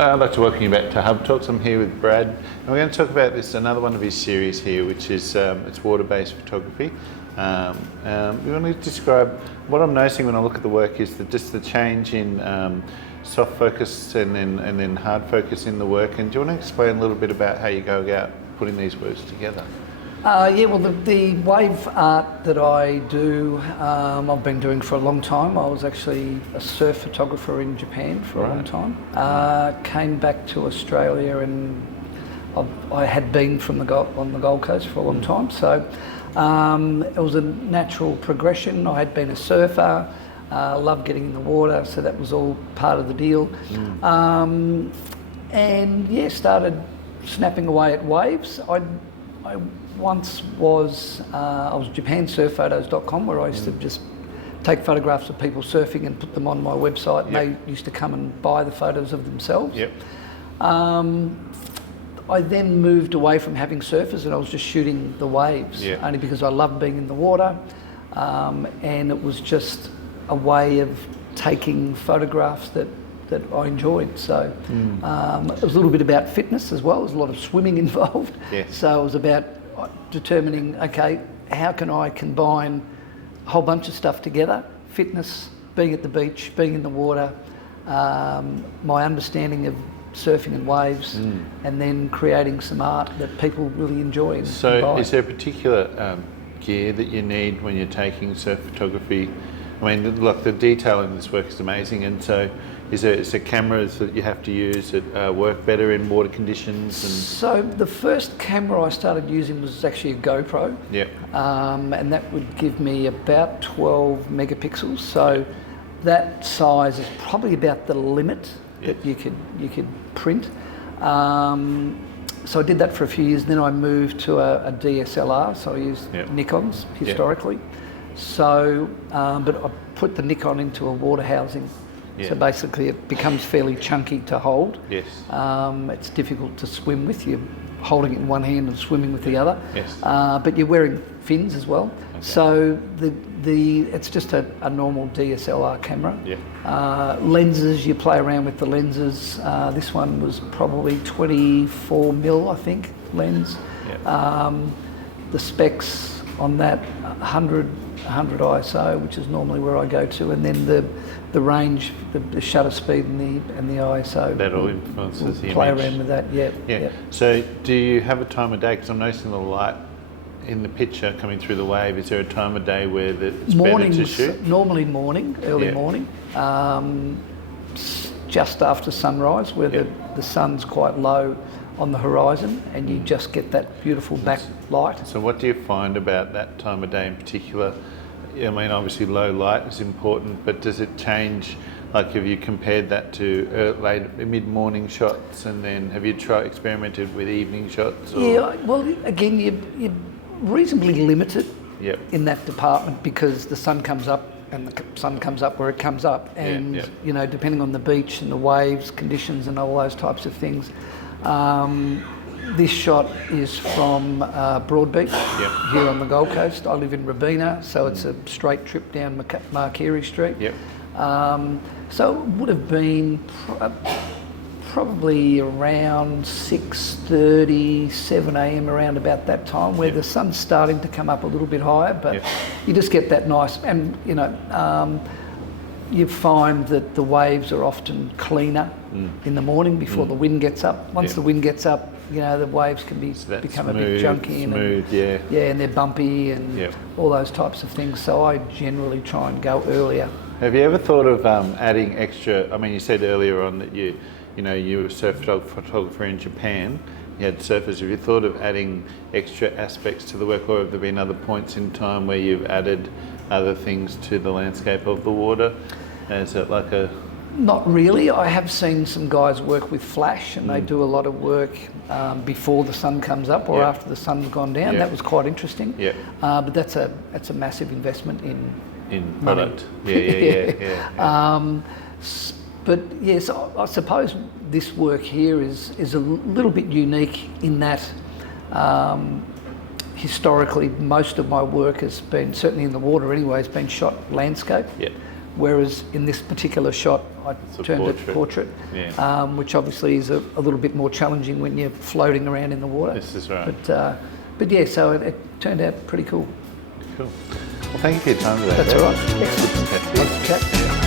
I'd like to welcome you back to Hub Talks. I'm here with Brad, and we're going to talk about this, another one of his series here, which is it's water-based photography. We want to describe what I'm noticing when I look at the work is that just the change in soft focus and then hard focus in the work. And do you want to explain a little bit about how you go about putting these works together? The wave art that I do, I've been doing for a long time. I was actually a surf photographer in Japan for a long time. Came back to Australia, and I had been on the Gold Coast for a long time. So it was a natural progression. I had been a surfer, loved getting in the water, so that was all part of the deal. Started snapping away at waves. I once was japansurfphotos.com, where I used to just take photographs of people surfing and put them on my website, and they used to come and buy the photos of themselves. I then moved away from having surfers, and I was just shooting the waves, only because I loved being in the water, and it was just a way of taking photographs that I enjoyed. So it was a little bit about fitness as well. There was a lot of swimming involved. So it was about determining, okay, how can I combine a whole bunch of stuff together? Fitness, being at the beach, being in the water, my understanding of surfing and waves, and then creating some art that people really enjoy. So is there a particular gear that you need when you're taking surf photography? I mean, look, the detail in this work is amazing, and so is there cameras that you have to use that work better in water conditions? So the first camera I started using was actually a GoPro, and that would give me about 12 megapixels. So that size is probably about the limit that you could print. So I did that for a few years. Then I moved to a DSLR, so I used Nikons historically. So, but I put the Nikon into a water housing. So basically it becomes fairly chunky to hold. It's difficult to swim with. You're holding it in one hand and swimming with the other. But you're wearing fins as well. So it's just a normal DSLR camera. Lenses, you play around with the lenses. This one was probably 24 mil, I think, lens. The specs on that 100 ISO, which is normally where I go to, and then the range, the shutter speed and the ISO. That all influences the image. Play around with that, So do you have a time of day? Because I'm noticing the light in the picture coming through the wave. Is there a time of day where it's better to shoot? Normally morning, early morning, just after sunrise, where the sun's quite low on the horizon, and you just get that beautiful backlight. So what do you find about that time of day in particular? I mean, obviously low light is important, but does it change? Like, have you compared that to late mid-morning shots, and then have you experimented with evening shots? Or? Well, again, you're reasonably limited in that department, because the sun comes up, and the sun comes up where it comes up, and you know, depending on the beach and the waves conditions and all those types of things. This shot is from Broadbeach here on the Gold Coast. I live in Robina, so it's a straight trip down Markiri Street. So it would have been probably around 6:30, 7 a.m. around about that time, where the sun's starting to come up a little bit higher, but you just get that nice, and you know, you find that the waves are often cleaner in the morning before the wind gets up. Once the wind gets up, you know, the waves can become a bit junky and they're bumpy and all those types of things. So I generally try and go earlier. Have you ever thought of adding extra? I mean, you said earlier on that you were a surf photographer in Japan. You had surfers. Have you thought of adding extra aspects to the work, or have there been other points in time where you've added other things to the landscape of the water? Is it like a... Not really. I have seen some guys work with flash, and they do a lot of work before the sun comes up or after the sun's gone down. That was quite interesting. But that's a massive investment in product. But yes, I suppose this work here is a little bit unique in that historically most of my work has been, certainly in the water anyway, has been shot landscape. whereas in this particular shot I turned it portrait, which obviously is a little bit more challenging when you're floating around in the water. This is right. But yeah, so it turned out pretty cool. Cool. Well, thank you for your time today. That's all right. Excellent. Fantastic. Nice to chat.